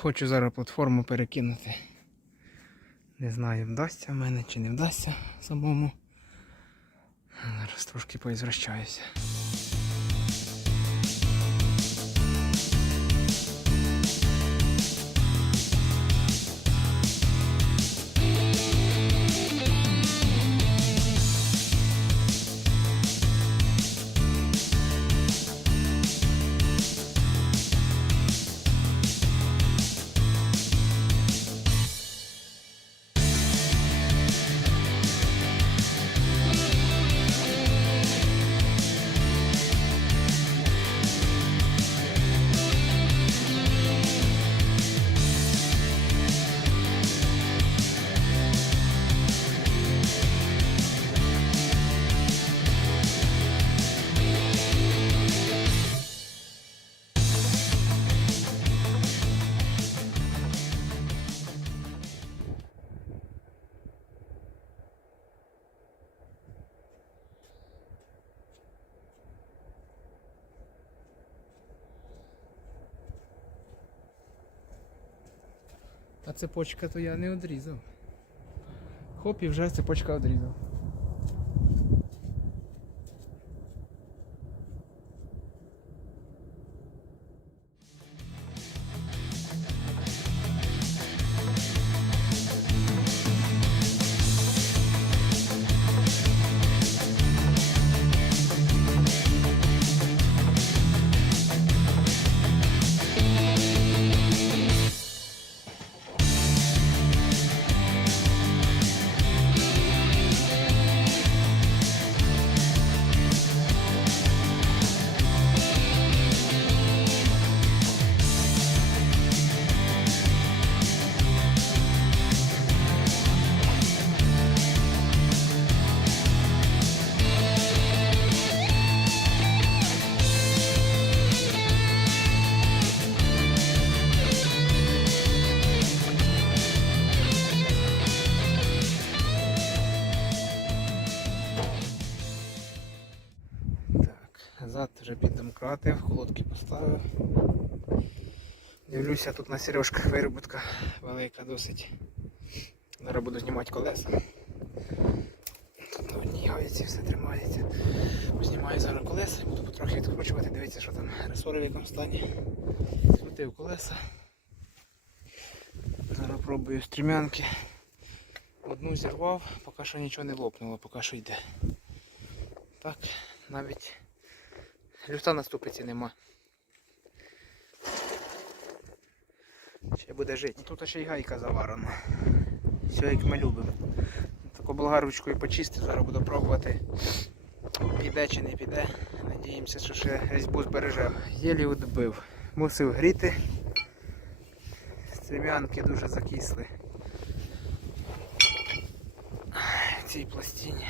Хочу зараз платформу перекинути. Не знаю, вдасться в мене чи не вдасться самому. Зараз трошки поізвращаюся. А цепочка то я не одрізав. Хоп, і вже цепочка одрізав. Так, зад вже піддомкратив, колодки поставив. Дивлюся, тут на сережках вироботка велика досить. Зараз буду знімати колеса. Тут на одній все тримається. Знімаю зараз колеса, буду потрохи відкручувати, дивитися, що там ресори в якому стані. Скрутив колеса. Зараз пробую стрімянки. Одну зірвав, поки що нічого не лопнуло, поки що йде. Так, навіть люфта на ступиці нема. Ще буде жити. Тут ще й гайка заварена. Все як ми любимо. Таку болгарочкою почистив, зараз буду пробувати. Піде чи не піде. Надіємося, що ще різьбу збережемо. Єлі відбив. Мусив гріти. Стрім'янки дуже закисли. В цій пластині.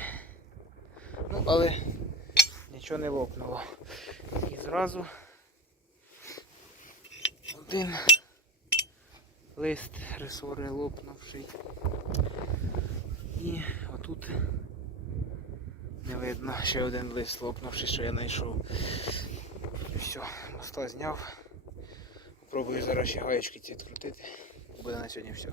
Ну, але нічого не лопнуло. І зразу один лист ресори лопнувший. І отут не видно ще один лист лопнувший, що я знайшов. Все, моста зняв. Попробую зараз ще гаєчки ці відкрутити. Буде на сьогодні все.